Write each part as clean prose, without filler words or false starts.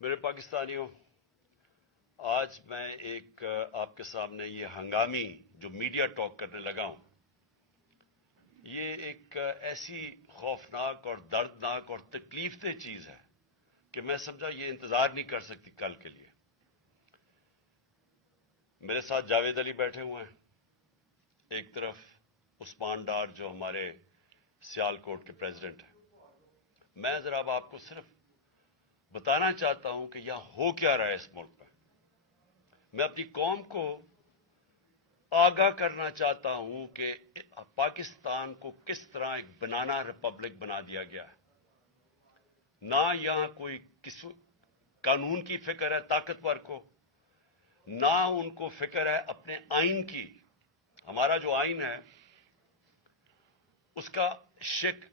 میرے پاکستانیوں، آج میں ایک آپ کے سامنے یہ ہنگامی جو میڈیا ٹاک کرنے لگا ہوں، یہ ایک ایسی خوفناک اور دردناک اور تکلیف دہ چیز ہے کہ میں سمجھا یہ انتظار نہیں کر سکتی کل کے لیے۔ میرے ساتھ جاوید علی بیٹھے ہوئے ہیں، ایک طرف عثمان ڈار جو ہمارے سیال کوٹ کے پریزیڈنٹ ہیں۔ میں ذرا اب آپ کو صرف بتانا چاہتا ہوں کہ یہاں ہو کیا رہا ہے اس ملک میں۔ میں اپنی قوم کو آگاہ کرنا چاہتا ہوں کہ پاکستان کو کس طرح ایک بنانا ریپبلک بنا دیا گیا ہے۔ نہ یہاں کوئی قانون کی فکر ہے طاقتور کو، نہ ان کو فکر ہے اپنے آئین کی۔ ہمارا جو آئین ہے اس کا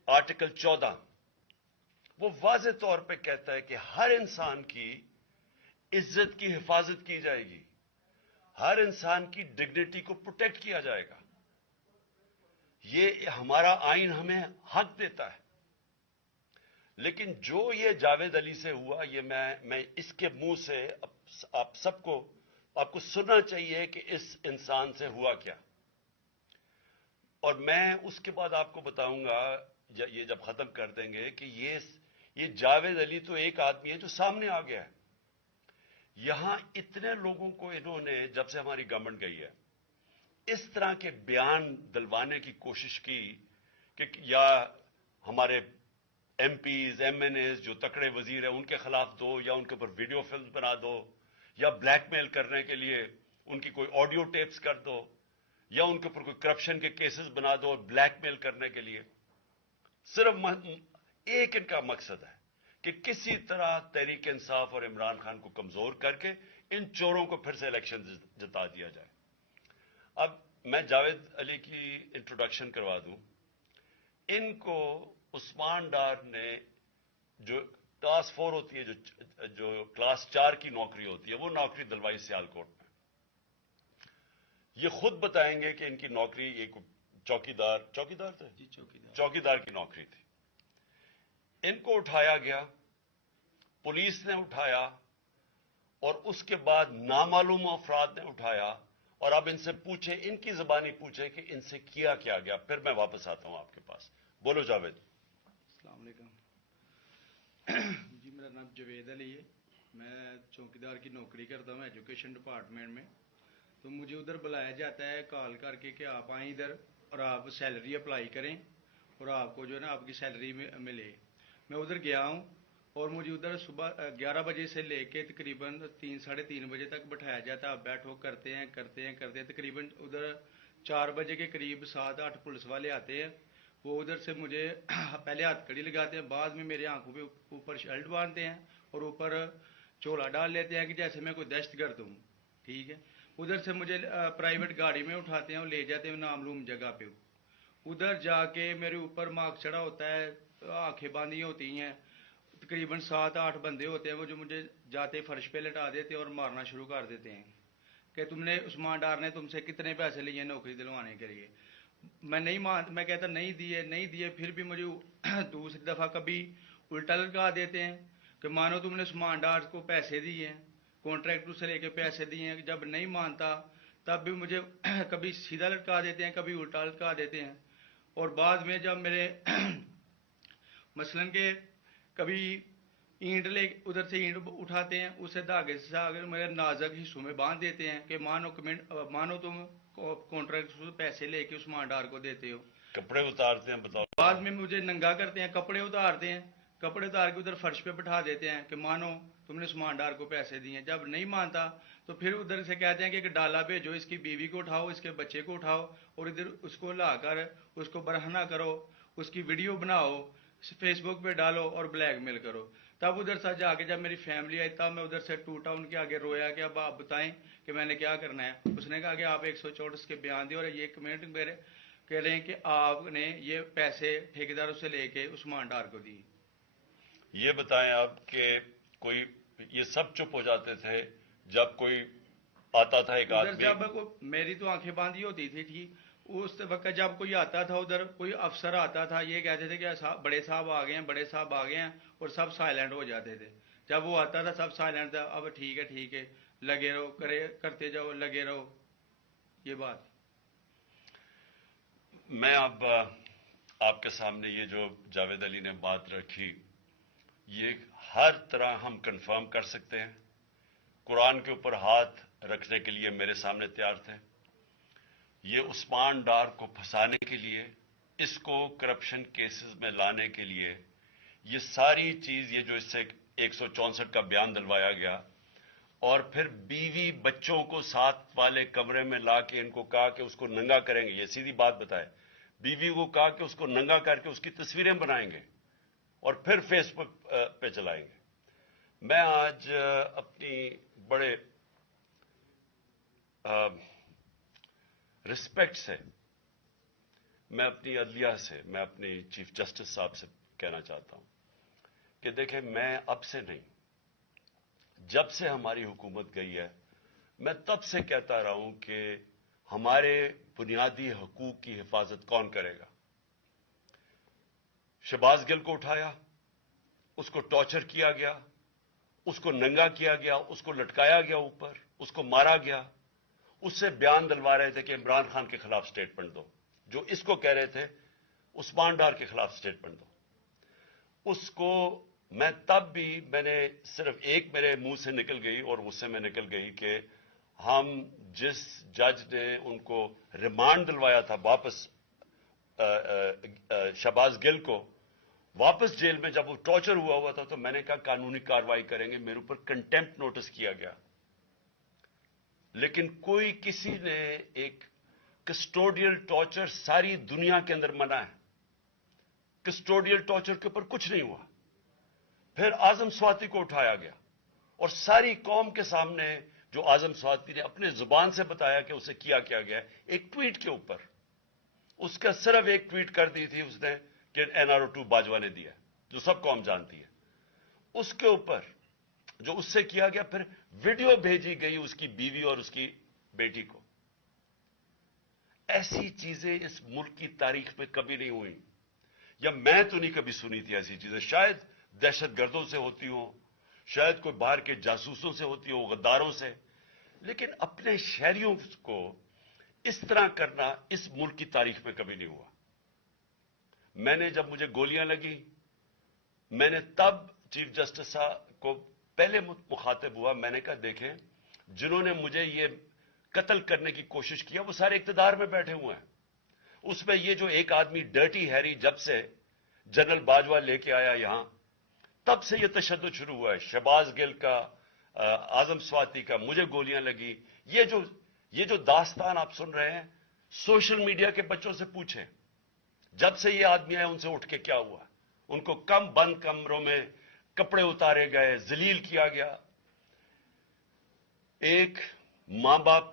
آرٹیکل 14 وہ واضح طور پہ کہتا ہے کہ ہر انسان کی عزت کی حفاظت کی جائے گی، ہر انسان کی ڈگنیٹی کو پروٹیکٹ کیا جائے گا۔ یہ ہمارا آئین ہمیں حق دیتا ہے۔ لیکن جو یہ جاوید علی سے ہوا، یہ میں اس کے منہ سے آپ کو سننا چاہیے کہ اس انسان سے ہوا کیا۔ اور میں اس کے بعد آپ کو بتاؤں گا، یہ جب ختم کر دیں گے، کہ یہ جاوید علی تو ایک آدمی ہے جو سامنے آ گیا ہے۔ یہاں اتنے لوگوں کو انہوں نے، جب سے ہماری گورنمنٹ گئی ہے، اس طرح کے بیان دلوانے کی کوشش کی کہ یا ہمارے MPs MNAs جو تکڑے وزیر ہیں ان کے خلاف دو، یا ان کے اوپر ویڈیو فلم بنا دو، یا بلیک میل کرنے کے لیے ان کی کوئی آڈیو ٹیپس کر دو، یا ان کے اوپر کوئی کرپشن کے کیسز بنا دو بلیک میل کرنے کے لیے۔ صرف ایک ان کا مقصد ہے کہ کسی طرح تحریک انصاف اور عمران خان کو کمزور کر کے ان چوروں کو پھر سے الیکشن جتا دیا جائے۔ اب میں جاوید علی کی انٹروڈکشن کروا دوں۔ ان کو عثمان ڈار نے، جو کلاس 4 ہوتی ہے، جو کلاس 4 کی نوکری ہوتی ہے، وہ نوکری دلوائی سیالکوٹ میں۔ یہ خود بتائیں گے کہ ان کی نوکری ایک چوکیدار تھے، چوکیدار کی نوکری تھی۔ ان کو اٹھایا گیا، پولیس نے اٹھایا، اور اس کے بعد نامعلوم افراد نے اٹھایا، اور اب ان سے پوچھیں، ان کی زبانی پوچھیں کہ ان سے کیا گیا۔ پھر میں واپس آتا ہوں آپ کے پاس۔ بولو جاوید۔ السلام علیکم جی، میرا نام جاوید علی ہے۔ میں چوکیدار کی نوکری کرتا ہوں ایجوکیشن ڈپارٹمنٹ میں۔ تو مجھے ادھر بلایا جاتا ہے کال کر کے کہ آپ آئیں ادھر اور آپ سیلری اپلائی کریں اور آپ کو جو ہے نا آپ کی سیلری ملے۔ میں ادھر گیا ہوں اور مجھے ادھر صبح 11 بجے سے لے کے تقریباً 3-3:30 بجے تک بٹھایا جاتا ہے۔ آپ بیٹھو، کرتے ہیں تقریباً ادھر 4 بجے کے قریب 7-8 پولیس والے آتے ہیں۔ وہ ادھر سے مجھے پہلے ہاتھ کڑی لگاتے ہیں، بعد میں میرے آنکھوں پہ اوپر شرٹ باندھتے ہیں اور اوپر چولا ڈال لیتے ہیں کہ جیسے میں کوئی دہشت گرد ہوں، ٹھیک ہے۔ ادھر سے مجھے پرائیویٹ گاڑی میں اٹھاتے ہیں اور لے جاتے ہیں نامعلوم جگہ پہ۔ ادھر جا کے میرے اوپر مارک چڑھا ہوتا ہے، آنکھیں باندھی ہوتی ہیں، تقریباً 7-8 بندے ہوتے ہیں وہ جو مجھے جاتے فرش پہ لٹا دیتے ہیں اور مارنا شروع کر دیتے ہیں کہ تم نے، عثمان ڈار نے تم سے کتنے پیسے لیے نوکری دلوانے کے لیے۔ میں کہتا نہیں دیے، پھر بھی مجھے دوسری دفعہ کبھی الٹا لٹکا دیتے ہیں کہ مانو تم نے عثمان ڈار کو پیسے دیے ہیں، کانٹریکٹر سے لے کے پیسے دیے ہیں۔ جب نہیں مانتا تب بھی مجھے کبھی سیدھا لٹکا دیتے ہیں، کبھی الٹا لٹکا دیتے ہیں۔ اور بعد میں جب میرے مثلاً کہ کبھی اینٹ ادھر سے اینٹ اٹھاتے ہیں، اسے دھاگے سے میرے نازک حصوں میں باندھ دیتے ہیں کہ مانو تم کانٹریکٹر سے پیسے لے کے عثمان ڈار کو دیتے ہو۔ کپڑے اتارتے ہیں، بتاؤ۔ بعد میں مجھے ننگا کرتے ہیں، کپڑے اتارتے ہیں، کپڑے اتار کے ادھر فرش پہ بٹھا دیتے ہیں کہ مانو تم نے عثمان ڈار کو پیسے دیے ہیں۔ جب نہیں مانتا تو پھر ادھر سے کہتے ہیں کہ ایک ڈالا بھیجو، اس کی بیوی کو اٹھاؤ، اس کے بچے کو اٹھاؤ اور ادھر اس کو لا کر اس کو برہنہ کرو، اس کی ویڈیو بناؤ، فیس بک پہ ڈالو اور بلیک میل کرو۔ تب ادھر سے جا کے جب میری فیملی آئی تب میں ادھر سے ٹوٹا، ان کے آگے رویا کہ اب آپ بتائیں کہ میں نے کیا کرنا ہے۔ اس نے کہا کہ آپ 164 کے بیان دیں اور یہ کمنٹ میرے کہہ رہے ہیں کہ آپ نے یہ پیسے ٹھیکیداروں سے لے کے عثمان ڈار کو دی۔ یہ بتائیں آپ کہ کوئی یہ سب چپ ہو جاتے تھے جب کوئی آتا تھا ایک آدمی؟ جب میری تو آنکھیں باندھی ہوتی تھی، ٹھیک، اس وقت جب کوئی آتا تھا ادھر، کوئی افسر آتا تھا، یہ کہتے تھے کہ بڑے صاحب آ گئے ہیں، بڑے صاحب آ گئے ہیں، اور سب سائلنٹ ہو جاتے تھے۔ جب وہ آتا تھا سب سائلنٹ تھا، اب ٹھیک ہے لگے رہو، کرتے جاؤ، لگے رہو. یہ بات میں اب آپ کے سامنے یہ جو جاوید علی نے بات رکھی، یہ ہر طرح ہم کنفرم کر سکتے ہیں. قرآن کے اوپر ہاتھ رکھنے کے لیے میرے سامنے تیار تھے. یہ عثمان ڈار کو پھنسانے کے لیے، اس کو کرپشن کیسز میں لانے کے لیے، یہ ساری چیز، یہ جو اس سے 164 کا بیان دلوایا گیا، اور پھر بیوی بچوں کو ساتھ والے کمرے میں لا کے ان کو کہا کہ اس کو ننگا کریں گے. یہ سیدھی بات بتائے، بیوی کو کہا کہ اس کو ننگا کر کے اس کی تصویریں بنائیں گے اور پھر فیس بک پہ چلائیں گے. میں آج اپنی بڑے رسپیکٹ سے، میں اپنی عدلیہ سے، میں اپنی چیف جسٹس صاحب سے کہنا چاہتا ہوں کہ دیکھیں، میں اب سے نہیں، جب سے ہماری حکومت گئی ہے، میں تب سے کہتا رہا ہوں کہ ہمارے بنیادی حقوق کی حفاظت کون کرے گا. شہباز گل کو اٹھایا، اس کو ٹارچر کیا گیا، اس کو ننگا کیا گیا، اس کو لٹکایا گیا اوپر، اس کو مارا گیا. اس سے بیان دلوا رہے تھے کہ عمران خان کے خلاف سٹیٹمنٹ دو، جو اس کو کہہ رہے تھے عثمان ڈار کے خلاف سٹیٹمنٹ دو. اس کو میں تب بھی، میں نے صرف ایک میرے منہ سے نکل گئی اور اس سے میں نکل گئی کہ ہم جس جج نے ان کو ریمانڈ دلوایا تھا واپس، شہباز گل کو واپس جیل میں، جب وہ ٹارچر ہوا تھا، تو میں نے کہا قانونی کارروائی کریں گے. میرے اوپر کنٹیمپٹ نوٹس کیا گیا، لیکن کوئی کسی نے ایک کسٹوڈیل ٹارچر ساری دنیا کے اندر منع ہے، کسٹوڈیل ٹارچر کے اوپر کچھ نہیں ہوا. پھر اعظم سواتی کو اٹھایا گیا اور ساری قوم کے سامنے جو اعظم سواتی نے اپنے زبان سے بتایا کہ اسے کیا گیا، ایک ٹویٹ کے اوپر، اس کا صرف ایک ٹویٹ کر دی تھی اس نے کہ NRO2 باجوہ نے دیا، جو سب قوم جانتی ہے. اس کے اوپر جو اس سے کیا گیا، پھر ویڈیو بھیجی گئی اس کی بیوی اور اس کی بیٹی کو. ایسی چیزیں اس ملک کی تاریخ میں کبھی نہیں ہوئی، یا میں تو نہیں کبھی سنی تھی ایسی چیزیں. شاید دہشت گردوں سے ہوتی ہوں، شاید کوئی باہر کے جاسوسوں سے ہوتی ہو، غداروں سے، لیکن اپنے شہریوں کو اس طرح کرنا اس ملک کی تاریخ میں کبھی نہیں ہوا. میں نے جب مجھے گولیاں لگی، میں نے تب چیف جسٹس صاحب کو پہلے مخاطب ہوا. میں نے کہا دیکھیں، جنہوں نے مجھے یہ قتل کرنے کی کوشش کیا وہ سارے اقتدار میں بیٹھے ہوئے ہیں. اس میں یہ جو ایک آدمی ڈرٹی ہیری جب سے جنرل باجوہ لے کے آیا یہاں، تب سے یہ تشدد شروع ہوا ہے. شہباز گل کا، اعظم سواتی کا، مجھے گولیاں لگی. یہ جو داستان آپ سن رہے ہیں، سوشل میڈیا کے بچوں سے پوچھیں، جب سے یہ آدمی آئے ان سے اٹھ کے کیا ہوا. ان کو بند کمروں میں کپڑے اتارے گئے، ذلیل کیا گیا. ایک ماں باپ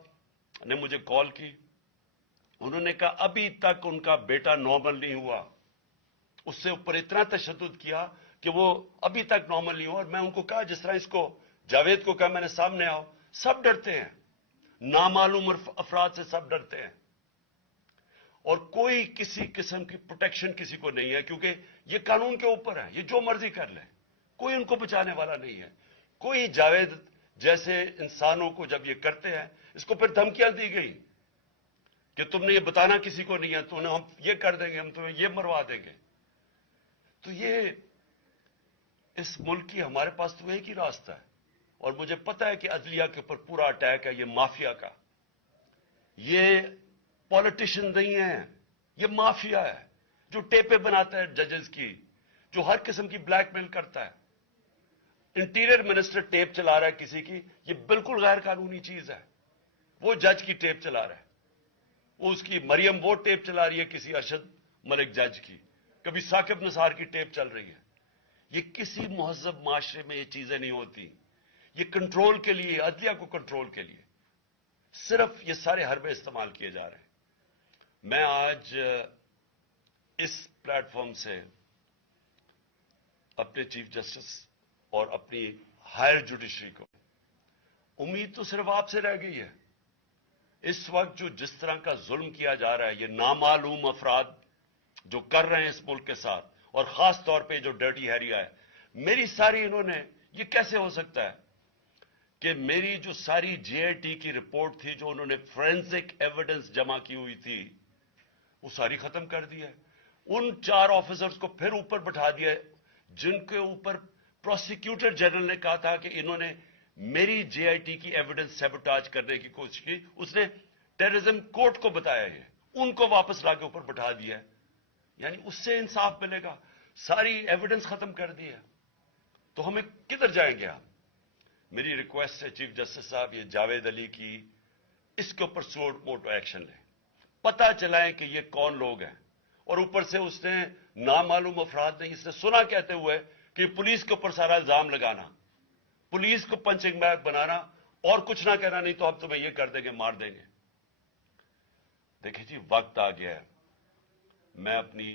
نے مجھے کال کی، انہوں نے کہا ابھی تک ان کا بیٹا نارمل نہیں ہوا. اس سے اوپر اتنا تشدد کیا کہ وہ ابھی تک نارمل نہیں ہوا. اور میں ان کو کہا، جس طرح اس کو جاوید کو کہا میں نے سامنے آؤ، سب ڈرتے ہیں، نامعلوم افراد سے سب ڈرتے ہیں، اور کوئی کسی قسم کی پروٹیکشن کسی کو نہیں ہے، کیونکہ یہ قانون کے اوپر ہے، یہ جو مرضی کر لیں، کوئی ان کو بچانے والا نہیں ہے. کوئی جاوید جیسے انسانوں کو جب یہ کرتے ہیں، اس کو پھر دھمکیاں دی گئی کہ تم نے یہ بتانا کسی کو نہیں ہے، تو ہم یہ کر دیں گے، ہم تمہیں یہ مروا دیں گے. تو یہ اس ملک کی، ہمارے پاس تو ایک ہی راستہ ہے، اور مجھے پتا ہے کہ عدلیہ کے اوپر پورا اٹیک ہے یہ مافیا کا. یہ پولیٹیشین نہیں ہے، یہ مافیا ہے جو ٹیپیں بناتا ہے ججز کی، جو ہر قسم کی بلیک میل کرتا ہے. انٹیریئر منسٹر ٹیپ چلا رہا ہے کسی کی، یہ بالکل غیر قانونی چیز ہے. وہ جج کی ٹیپ چلا رہا ہے، وہ اس کی مریم وہ ٹیپ چلا رہی ہے کسی ارشد ملک جج کی، کبھی ثاقب نثار کی ٹیپ چل رہی ہے. یہ کسی مہذب معاشرے میں یہ چیزیں نہیں ہوتی. یہ کنٹرول کے لیے، عدلیہ کو کنٹرول کے لیے صرف یہ سارے حربے استعمال کیے جا رہے ہیں. میں آج اس پلیٹ فارم سے اپنے چیف جسٹس اور اپنی ہائر جوڈیشری کو، امید تو صرف آپ سے رہ گئی ہے. اس وقت جو جس طرح کا ظلم کیا جا رہا ہے، یہ نامعلوم افراد جو کر رہے ہیں اس ملک کے ساتھ، اور خاص طور پہ جو ڈرٹی ہیریا ہے، میری ساری انہوں نے یہ کیسے ہو سکتا ہے کہ میری جو ساری JIT کی رپورٹ تھی جو انہوں نے فورینسک ایویڈنس جمع کی ہوئی تھی وہ ساری ختم کر دی ہے. ان 4 آفیسرز کو پھر اوپر بٹھا دیا ہے جن کے اوپر پروسیکیوٹر جنرل نے کہا تھا کہ انہوں نے میری JIT کی ایویڈنس سیبوٹاج کرنے کی کوشش کی. اس نے ٹیررزم کورٹ کو بتایا ہے, ان کو واپس لا کے اوپر بٹھا دیا ہے. یعنی اس سے انصاف ملے گا؟ ساری ایویڈنس ختم کر دی ہے. تو ہمیں کدھر جائیں گے ہم؟ میری ریکویسٹ ہے چیف جسٹس صاحب, یہ جاوید علی کی اس کے اوپر سوٹ موٹو ایکشن لیں, پتہ چلائیں کہ یہ کون لوگ ہیں. اور اوپر سے اس نے نامعلوم افراد نے اس نے سنا کہتے ہوئے کہ پولیس کے اوپر سارا الزام لگانا, پولیس کو پنچنگ بیگ بنانا اور کچھ نہ کہنا, نہیں تو ہم تمہیں یہ کر دیں گے, مار دیں گے. دیکھیں جی وقت آ گیا ہے, میں اپنی